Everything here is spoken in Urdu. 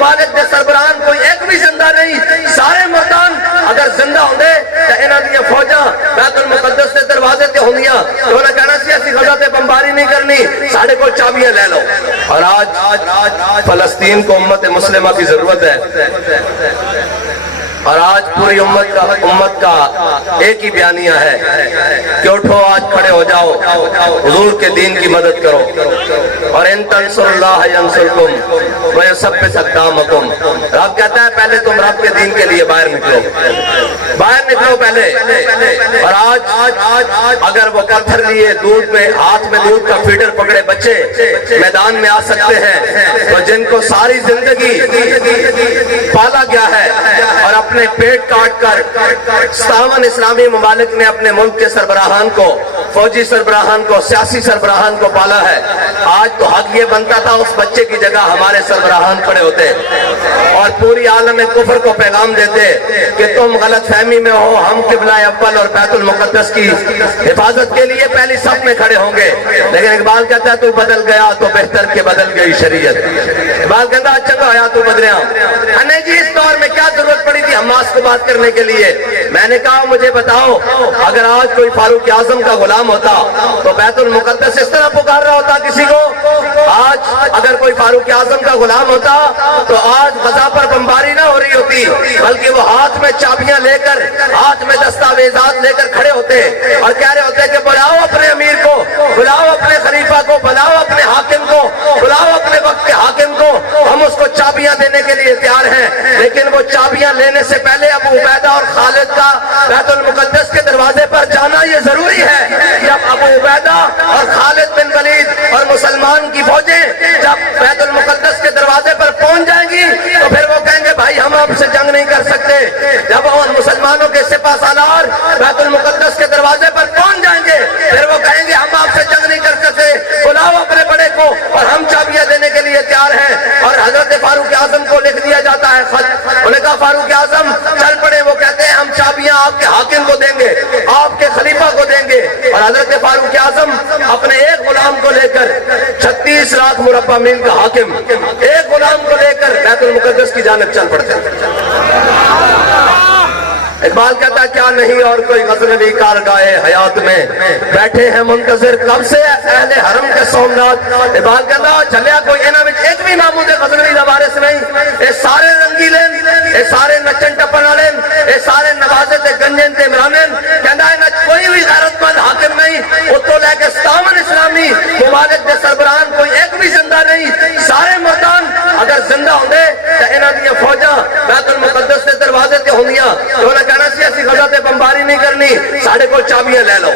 ممالک دے سربراہان کوئی ایک بھی زندہ نہیں، سارے مردان اگر زندہ ہوندے تو انہاں دی فوجاں بیت المقدس دے دروازے تے ہوندیاں، تو انہاں کہنا سی اسی غزہ تے بمباری نہیں کرنی، ساڑھے کو چابیاں لے لو۔ اور آج فلسطین کو امت مسلمہ کی ضرورت ہے، اور آج پوری امت کا ایک ہی بیانیہ ہے کہ اٹھو، آج کھڑے ہو جاؤ، حضور کے دین کی مدد کرو۔ اور ان تنصر اللہ ینصرکم ویثبت اقدامکم، رب کہتا ہے پہلے تم رب کے دین کے لیے باہر نکلو پہلے۔ اور آج اگر وہ پتھر لیے دودھ میں، ہاتھ میں دودھ کا فیڈر پکڑے بچے میدان میں آ سکتے ہیں، تو جن کو ساری زندگی پالا گیا ہے اور اپنے پیٹ کاٹ کر 57 اسلامی ممالک نے اپنے ملک کے سربراہان کو، فوجی سربراہان کو، سیاسی سربراہان کو پالا ہے، آج تو حق یہ بنتا تھا اس بچے کی جگہ ہمارے سربراہان کھڑے ہوتے اور پوری عالم کفر کو پیغام دیتے کہ تم غلط فہمی میں ہو، ہم قبلہ اول اور بیت المقدس کی حفاظت کے لیے پہلی صف میں کھڑے ہوں گے۔ لیکن اقبال کہتا ہے تو بدل گیا تو بہتر کے بدل گئی شریعت۔ اقبال کہتا ہے اچھا تو آیا تو بدلیا نہیں جی، اس دور میں کیا ضرورت پڑی تھی حماس کو بات کرنے کے لیے؟ میں نے کہا مجھے بتاؤ، اگر آج کوئی فاروق اعظم کا غلام ہوتا تو بیت المقدس اس طرح پکار رہا ہوتا کسی کو؟ آج اگر کوئی فاروق اعظم کا غلام ہوتا تو آج غزہ پر بمباری نہ ہو رہی ہوتی، بلکہ وہ ہاتھ میں چابیاں لے کر، ہاتھ میں دستاویزات لے کر کھڑے ہوتے اور کہہ رہے ہوتے کہ بلاؤ اپنے امیر کو، بلاؤ اپنے خلیفہ کو، بلاؤ اپنے حاکم کو، بلاؤ اپنے وقت کے حاکم کو، ہم اس کو چابیاں دینے کے لیے تیار ہیں۔ لیکن وہ چابیاں لینے سے پہلے ابو عبیدہ اور خالد کا بیت المقدس کے دروازے پر جانا یہ ضروری ہے۔ جب ابو عبیدہ اور خالد بن ولید اور مسلمان کی فوجیں جب بیت المقدس کے دروازے پر پہنچ جائیں گی تو پھر وہ کہیں گے بھائی ہم آپ سے جنگ نہیں کر سکتے۔ جب وہ مسلمانوں کے سپہ سالار بیت المقدس کے دروازے پر پہنچ جائیں گے پھر وہ کہیں گے ہم آپ سے جنگ نہیں کر سکتے، بلاؤ اپنے بڑے کو اور ہم چابیاں دینے کے لیے تیار ہیں۔ اور حضرت فاروق اعظم کو لکھ دیا جاتا ہے خط، انہوں نے کہا فاروق اعظم چل پڑے، وہ کہتے ہیں ہم چابیاں آپ کے حاکم کو دیں گے، آپ کے خلیفہ کو دیں گے۔ اور حضرت فاروق اعظم اپنے ایک غلام کو لے کر 36 لاکھ مربع میل کا حاکم، ایک غلام کو لے کر بیت المقدس کی جانب چل پڑتے ہیں۔ اقبال کہتا کیا نہیں اور کوئی غزنوی کارگاہ حیات میں بیٹھے ہیں منتظر کب سے اہل حرم کے سومنات۔ اقبال کہتا چلیا کوئی انہاں وچ ایک بھی محمود غزنوی دا وارث نہیں، اے سارے رنگیلن، اے سارے نچن ٹپن والے، اے سارے نوازے تے گنجن تے عمرانن، کہندا ہے نہ کوئی بھی غیرت مند حاکم نہیں، اتوں لے کے 57 اسلامی ممالک دے سربراہان کوئی ایک بھی زندہ نہیں، سارے مردان اگر زندہ ہوندے تے انہاں دی فوجاں بیت المقدس دے دروازے تے ہوندیاں، تو انہاں کہنا سی اسی غزہ تے بمباری نہیں کرنی، ساڑھے کو چابیاں لے لو۔